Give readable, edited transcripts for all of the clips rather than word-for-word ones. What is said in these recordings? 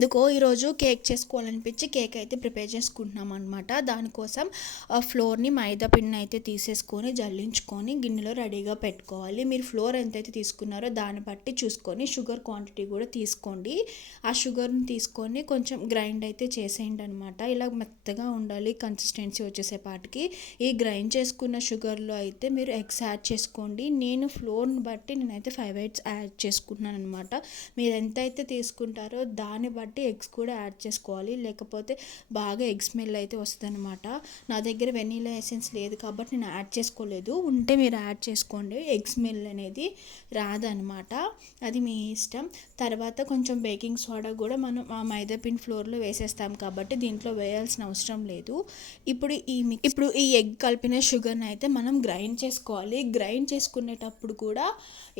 ఎందుకో ఈరోజు cake చేసుకోవాలనిపించి cake అయితే ప్రిపేర్ చేసుకుంటున్నాం అనమాట. దానికోసం ఫ్లోర్ని మైదా పిండిని అయితే తీసేసుకొని జల్లించుకొని గిన్నెలో రెడీగా పెట్టుకోవాలి. మీరు ఫ్లోర్ ఎంతైతే తీసుకున్నారో దాన్ని బట్టి చూసుకొని షుగర్ క్వాంటిటీ కూడా తీసుకోండి. ఆ షుగర్ని తీసుకొని కొంచెం గ్రైండ్ అయితే చేసేయండి అనమాట. ఇలా మెత్తగా ఉండాలి కన్సిస్టెన్సీ వచ్చేసేపాటికి. ఈ గ్రైండ్ చేసుకున్న షుగర్లో అయితే మీరు ఎగ్స్ యాడ్ చేసుకోండి. నేను ఫ్లోర్ని బట్టి నేనైతే 5 ఎగ్స్ యాడ్ చేసుకుంటున్నాను అనమాట. మీరు ఎంతైతే తీసుకుంటారో దాన్ని బట్టి ఎగ్స్ కూడా యాడ్ చేసుకోవాలి, లేకపోతే బాగా ఎగ్ స్మెల్ అయితే వస్తుందన్నమాట. నా దగ్గర వెనీలా ఎసెన్స్ లేదు కాబట్టి నేను యాడ్ చేసుకోలేదు. ఉంటే మీరు యాడ్ చేసుకోండి, ఎగ్ స్మెల్ అనేది రాదనమాట. అది మీ ఇష్టం. తర్వాత కొంచెం బేకింగ్ సోడా కూడా మనం ఆ మైదా పిండి ఫ్లోర్లో వేసేస్తాం కాబట్టి దీంట్లో వేయాల్సిన అవసరం లేదు. ఇప్పుడు ఈ ఎగ్ కలిపిన షుగర్ని అయితే మనం గ్రైండ్ చేసుకోవాలి. గ్రైండ్ చేసుకునేటప్పుడు కూడా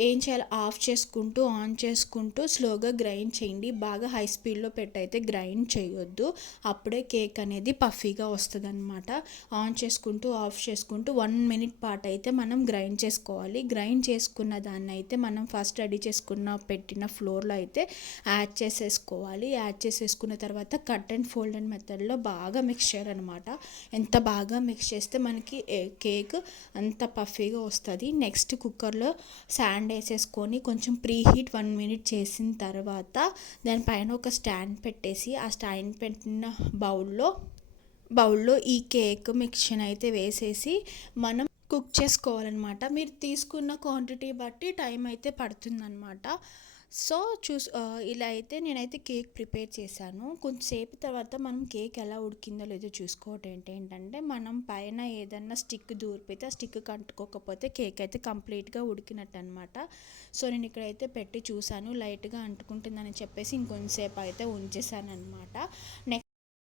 ఏం చేయాలి, ఆఫ్ చేసుకుంటూ ఆన్ చేసుకుంటూ స్లోగా గ్రైండ్ చేయండి. బాగా హై స్పీడ్లో పెట్టయితే గ్రైండ్ చేయొద్దు, అప్పుడే కేక్ అనేది పఫీగా వస్తుంది అనమాట. ఆన్ చేసుకుంటూ ఆఫ్ చేసుకుంటూ 1 మినిట్ పాటు అయితే మనం గ్రైండ్ చేసుకోవాలి. గ్రైండ్ చేసుకున్న దాన్ని అయితే మనం ఫస్ట్ రెడీ చేసుకున్న పెట్టిన ఫ్లోర్లో అయితే యాడ్ చేసేసుకోవాలి. యాడ్ చేసేసుకున్న తర్వాత కట్ అండ్ ఫోల్డ్ అండ్ మెథడ్లో బాగా మిక్స్ చేయాలన్నమాట. ఎంత బాగా మిక్స్ చేస్తే మనకి కేక్ అంత పఫీగా వస్తుంది. నెక్స్ట్ కుక్కర్లో శాండ్ వేసేసుకొని కొంచెం ప్రీ హీట్ 1 మినిట్ చేసిన తర్వాత దానిపైన ఒక స్టాండ్ పెట్టేసి ఆ స్టాండ్ పెట్టిన బౌల్లో ఈ కేక్ మిక్స్చర్ అయితే వేసేసి మనం కుక్ చేసుకోవాలన్నమాట. మీరు తీసుకున్న క్వాంటిటీ బట్టి టైం అయితే పడుతుందన్నమాట. సో ఇలా అయితే నేనైతే కేక్ ప్రిపేర్ చేశాను. కొంచెంసేపు తర్వాత మనం కేక్ ఎలా ఉడికిందో లేదో చూసుకోవటం ఏంటంటే, మనం పైన ఏదన్నా స్టిక్ దూరిపోతే ఆ స్టిక్ కంటుకోకపోతే కేక్ అయితే కంప్లీట్గా ఉడికినట్టు అనమాట. సో నేను ఇక్కడైతే పెట్టి చూశాను, లైట్గా అంటుకుంటుందని చెప్పేసి ఇంకొంచెంసేపు అయితే ఉంచేసాను అనమాట. నెక్స్ట్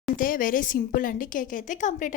అంతే, వెరీ సింపుల్ అండి. కేక్ అయితే కంప్లీట్